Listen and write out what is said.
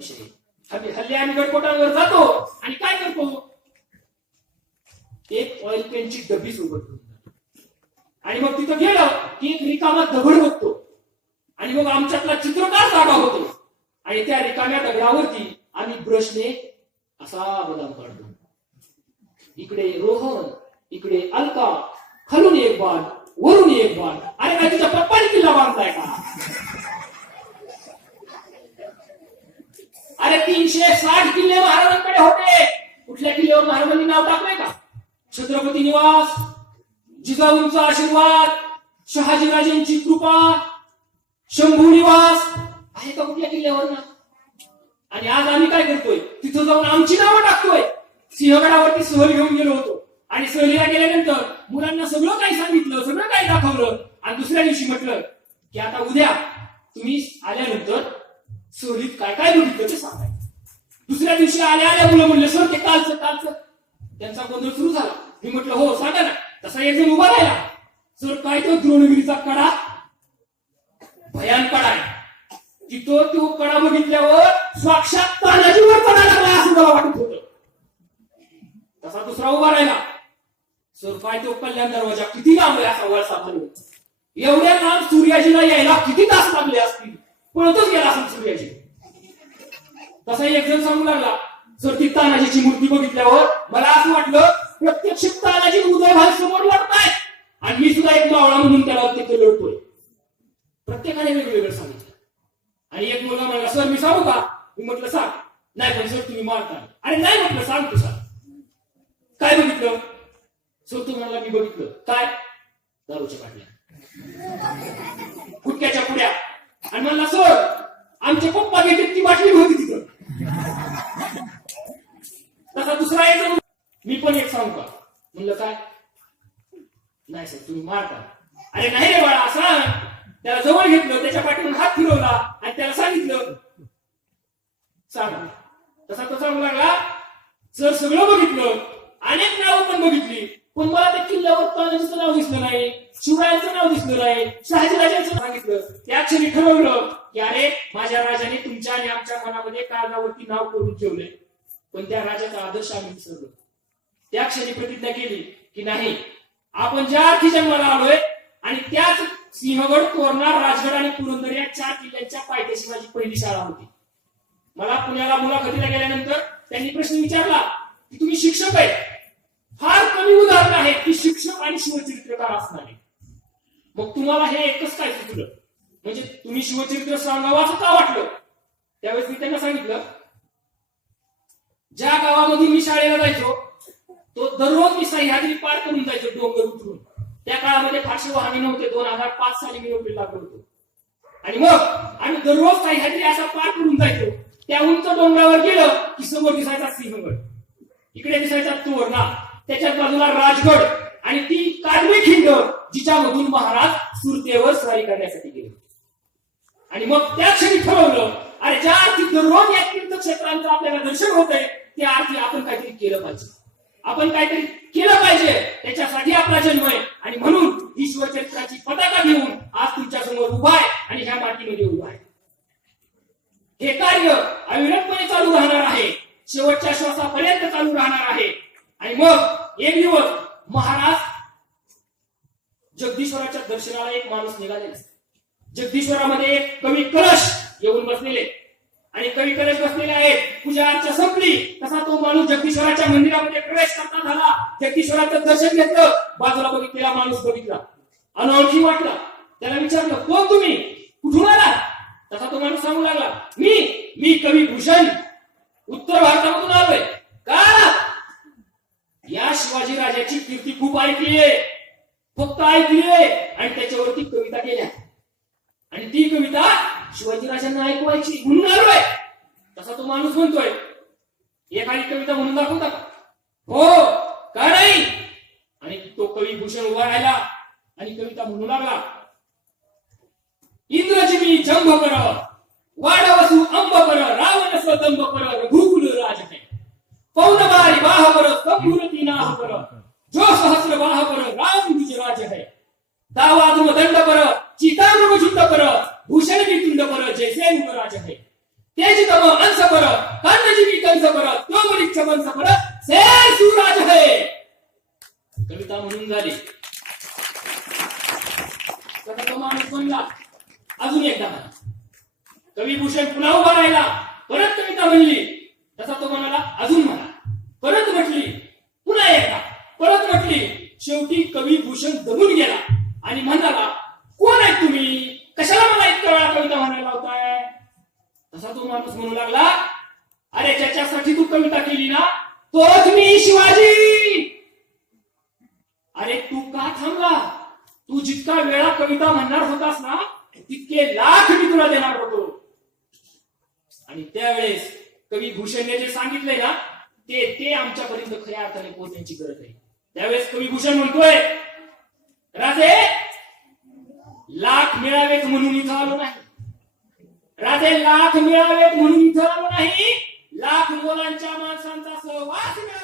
विषय हल्ली हल्ली आम्ही गडकोटांवर जातो. आणि काय करतो? एक ऑइल पेनची डबी सोबत आणि मग तिथं गेलं की एक रिकामा दगड बघतो. आणि मग आमच्यातला चित्रकार जागा होतो. आणि त्या रिकाम्या दगडावरती आम्ही ब्रशने असा बदाम काढतो. इकडे रोहन इकडे अलका खालून एक बाण वरून एक बाण. अरे काय तुझ्या पप्पाने किल्ला बांधलाय का? अरे तीनशे साठ किल्ले महाराजांकडे होते. कुठल्या किल्ल्यावर महाराजांनी नाव टाकलंय का? छत्रपती निवास जिजाऊंचा आशीर्वाद शहाजीराजेंची कृपा शंभू निवास. आहे का कुठल्या किल्ल्यावर ना आणि आज आम्ही काय करतोय? तिथं जाऊन आमची नावं टाकतोय. सिंहगडावरती सहल घेऊन गेलो होतो. आणि सहलीला गेल्यानंतर मुलांना सगळं काही सांगितलं सगळं काही दाखवलं. आणि दुसऱ्या दिवशी म्हटलं की आता उद्या तुम्ही आल्यानंतर सहलीत ते सांगायचं. दुसऱ्या दिवशी आल्या आल्या मुलं म्हणले सर ते कालचं कालचं. त्यांचा गोंधळ सुरू झाला. मी म्हटलं हो सांगा ना तसा एक जण उभा राहिला. सर काय तो द्रोणगिरीचा कडा? भयान कडा आहे. तिथं तो कडा बघितल्यावर साक्षात तानाजीवर कडा लागला असं मला वाटत होत. तसा दुसरा उभा राहिला. सर काय तो कल्याण दरवाजा किती लांब आहे असा वळ बनवून एवढ्या लांब सूर्याजीला यायला किती तास लागले असतील? पळतच गेला असेल सूर्याजी. तसा एक जण सांगू लागला सर ती तानाजीची मूर्ती बघितल्यावर मला असं वाटलं प्रत्यक्ष तानाजी उदय भाई समोर लढताय आणि मी सुद्धा एक मावळा म्हणून त्याला तिथे लढतोय. प्रत्येकाने वेगवेगळं सांगितलं. आणि एक मुलगा म्हणला सर मी सांगू का? मी म्हटलं सांग. नाही पण सर तुम्ही मारता अरे नाही म्हटलं सांग तू सांग. काय बघितलं? सर तू म्हणला मी बघितलं. काय? दारूच्या पाटल्या गुटक्याच्या पुड्या आणि म्हणला सर आमचे पप्पा घेते ती बाटली होती तिथं तसा दुसरा एक जण, मी पण एक सांगू का म्हणलं काय? नाही सर तुम्ही मारता अरे नाही रे बाळा सांग त्याला जवळ घेतलं त्याच्या पाठीवर हात फिरवला आणि त्याला सांगितलं. सांग. तसा तो सांगू लागला सर सगळं बघितलं अनेक नावं पण बघितली पण मला त्या किल्ल्यावर तानाजीचं नाव दिसलं नाही शिवरायांचं नाव दिसलं नाही शहाजीराजांचं सांगितलं. त्या क्षणी ठरवलं की अरे माझ्या राजाने तुमच्या आणि आमच्या मनामध्ये कागदावरती नाव करून ठेवलंय. पण त्या राजाचा आदर्श आम्ही विसरलो. त्या क्षणी प्रतिज्ञा केली की नाही आपण ज्या अर्थी जन्माला आलोय आणि त्याच सिंहगड कोरणार राजगड आणि पुरंदर या चार किल्ल्यांच्या पायथ्याशी माझी पहिली शाळा होती. मला पुण्याला मुलाखतीला गेल्यानंतर त्यांनी प्रश्न विचारला की तुम्ही शिक्षक आहे. फार कमी उदाहरण आहे की शिक्षक आणि शिवचरित्रकार असणारे मग तुम्हाला हे एकच काय सुचलं? म्हणजे तुम्ही शिवचरित्र सांगावं असं का वाटलं? त्यावेळेस मी त्यांना सांगितलं ज्या गावामध्ये मी शाळेला जायचो तो दररोज मी सह्याद्री पार करून जायचो डोंगर उतरून. त्या काळामध्ये फारसे वाहने नव्हते. दोन हजार पाच साली मी नोकरीला लागलो होतो. आणि मग आम्ही दररोज सह्याद्री असा पार करून जायचो. त्या उंच डोंगरावर गेलं की समोर दिसायचा सिंहगड. इकडे दिसायचा तोरणा. त्याच्या बाजूला राजगड आणि ती कालवी खिंड जिच्यामधून महाराज सुरतेवर स्वारी करण्यासाठी गेले. आणि मग त्या क्षणी ठरवलं अरे ज्या आरती दररोज या तीर्थक्षेत्रांचं आपल्याला दर्शन होत आहे त्या आरती आपण काहीतरी केलं पाहिजे. आपण काहीतरी केलं पाहिजे. त्याच्यासाठी आपला जन्म आहे. आणि म्हणून ईश्वरचरित्राची पताका घेऊन आज तुमच्यासमोर उभा आहे आणि ह्या मातीमध्ये उभा आहे. हे कार्य अविरतपणे चालू राहणार आहे. शेवटच्या श्वासापर्यंत चालू राहणार आहे. आणि मग एक दिवस महाराज जगदीश्वराच्या दर्शनाला एक माणूस निघालेला जगदीश्वरामध्ये एक कवी कलश येऊन बसलेले. आणि कवी कलश बसलेले आहेत. पूजा अर्चा संपली तसा तो माणूस जगदीश्वराच्या मंदिरामध्ये प्रवेश करता झाला. जगदीश्वराचं दर्शन घेतलं. बाजूला बघितलेला माणूस बघितला. अनोळखी वाटला. त्याला विचारलं कोण तुम्ही? कुठून आला तसा तो माणूस सांगू लागला मी मी कवी भूषण. उत्तर भारतामधून आलोय. का? या शिवाजी राजाची कीर्ती खूप ऐकलीये फक्त ऐकलीये आणि त्याच्यावरती कविता केल्या. आणि ती कविता शिवाजीराजांना ऐकवायची म्हणून आलोय. तसा तो माणूस म्हणतोय. एखादी कविता म्हणून दाखवता का हो का नाही? आणि तो कवी भूषण उभा राहिला आणि कविता म्हणू लागला. इंद्रजिमी जंभ कर वाडवसु अंब कर रावण स्वदंब कर रघुकुल राज है पौन बारी बाह कर कंभुरती नाह कर जो सहस्र बाह कर राम दुज राज है दावादुम दंड कर चितामृग झुंड कर भूषण वितुंड कर जैसे राज है तेज तम अंश परत कांदजीवी कंस तो कंस है कविता म्हणून झाली. माणूस अजून एकदा म्हणा. कवी भूषण पुन्हा उभा राहिला. परत कविता म्हणली. तसा तो म्हणाला अजून म्हणा. परत म्हटली. पुन्हा एकदा. परत म्हटली. शेवटी कवी भूषण दमून गेला. आणि म्हणाला कोण आहे तुम्ही कशाला मला इतक्या वेळा कविता म्हणायला होताय तसा तो माणूस म्हणू लागला. अरे ज्याच्यासाठी तू कविता केली ना तोच मी शिवाजी! अरे तू का थांबला? तू जितका वेळा कविता म्हणणार होतास ना तितके लाख मी तुला देणार होतो. आणि त्यावेळेस कवी भूषणने जे सांगितलंय ना ते ते आमच्यापर्यंत खऱ्या अर्थाने पोहोचण्याची गरज आहे. त्यावेळेस कवी भूषण म्हणतोय राजे लाख मिळावेत म्हणून इथं आलो नाही. राजे लाख मिळावेत म्हणून विचारू नाही. लाख मुलांच्या माणसांचा सहवास मिळावा